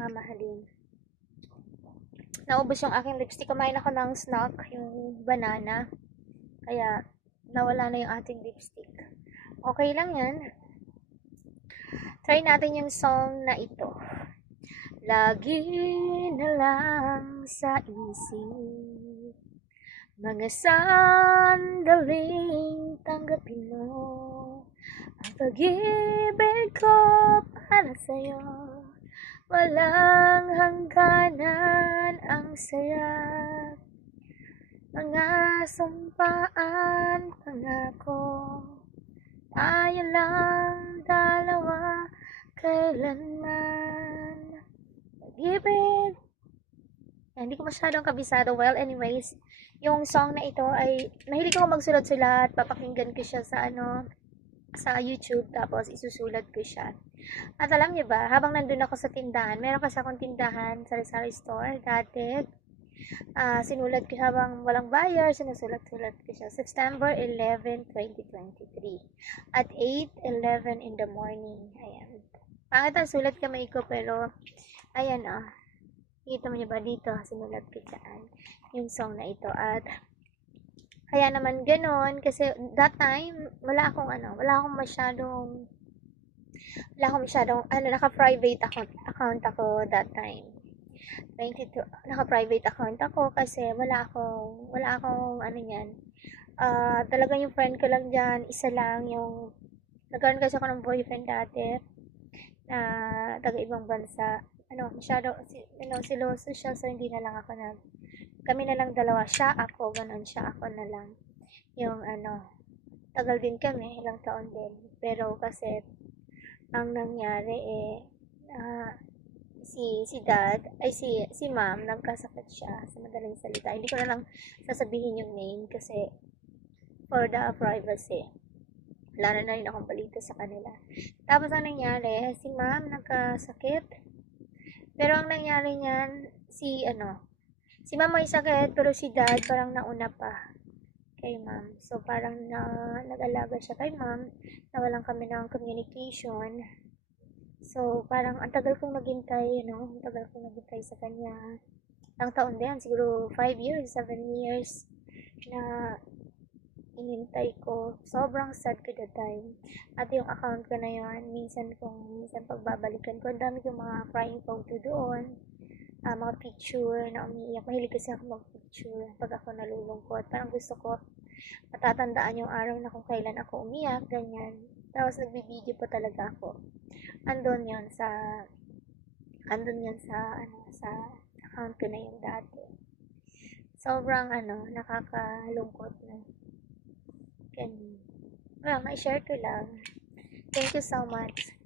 mamahalin. Naubos yung aking lipstick. Kumain ako ng snack, yung banana. Kaya, nawala na yung ating lipstick. Okay lang yan. Try natin yung song na ito. Lagi na lang sa isip Mga sandaling tanggapin mo Ang pag-ibig ko para sa'yo Walang hangganan ang saya Mga sumpaan pangako Tayo lang dalawa kailanman Pag-ibig Eh, Hindi ko masyadong kabisado. Well, anyways, yung song na ito ay mahilig ako magsulat-sulat. Papakinggan ko siya sa ano sa YouTube tapos isusulat ko siya. At alam niyo ba, habang nandun ako sa tindahan, meron kasi akong tindahan sa Rizal Store dati. Ah, sinulat ko habang walang buyer, sinusulat-sulat ko siya. September 11, 2023. At 8:11 in the morning. Ayan. Pangit ang sulat kamay ko pero ayan ah. Kita mo niyo ba dito? Sinulat ko dyan yung song na ito. At kaya naman ganon kasi that time wala akong ano, wala akong masyadong wala akong masyadong ano, naka-private account, account ako that time. 22, naka-private account ako kasi wala akong, wala akong ano yan. Ah, talaga yung friend ko lang dyan, isa lang yung, nagkaroon kasi ako ng boyfriend dati na taga ibang bansa. Ano, masyado, si, ano, siloso siya so hindi na lang ako nag, kami na lang dalawa, siya, ako, ganon, siya, ako na lang. Yung ano, tagal din kami, ilang taon din. Pero kasi, ang nangyari eh, ah, si si dad, ay si si ma'am, nagkasakit siya sa madaling salita. Hindi ko na lang sasabihin yung name kasi for the privacy. Wala na rin akong balita sa kanila. Tapos ang nangyari, si ma'am nagkasakit. Pero ang nangyari niyan, si ano, si ma'am may sakit, pero si dad parang nauna pa kay ma'am. So, parang na, nag-alaga siya kay ma'am, nawalan kami ng communication. So, parang ang tagal kong naghintay, you know, ang tagal kong naghintay sa kanya. Ang taon din, siguro 5 years, 7 years na inintay ko. Sobrang sad ko that time. At yung account ko na yun, minsan kung, minsan pagbabalikan ko, ang dami kong mga crying photo doon. Ah, mga picture na umiiyak. Mahilig kasi ako mag-picture pag ako nalulungkot. Parang gusto ko matatandaan yung araw na kung kailan ako umiyak, ganyan. Tapos nagbibideo pa talaga ako. Andun yun sa, andun yun sa, ano, sa account ko na yun dati. Sobrang, ano, nakakalungkot na. Ganyan. Well, may share ko lang. Thank you so much.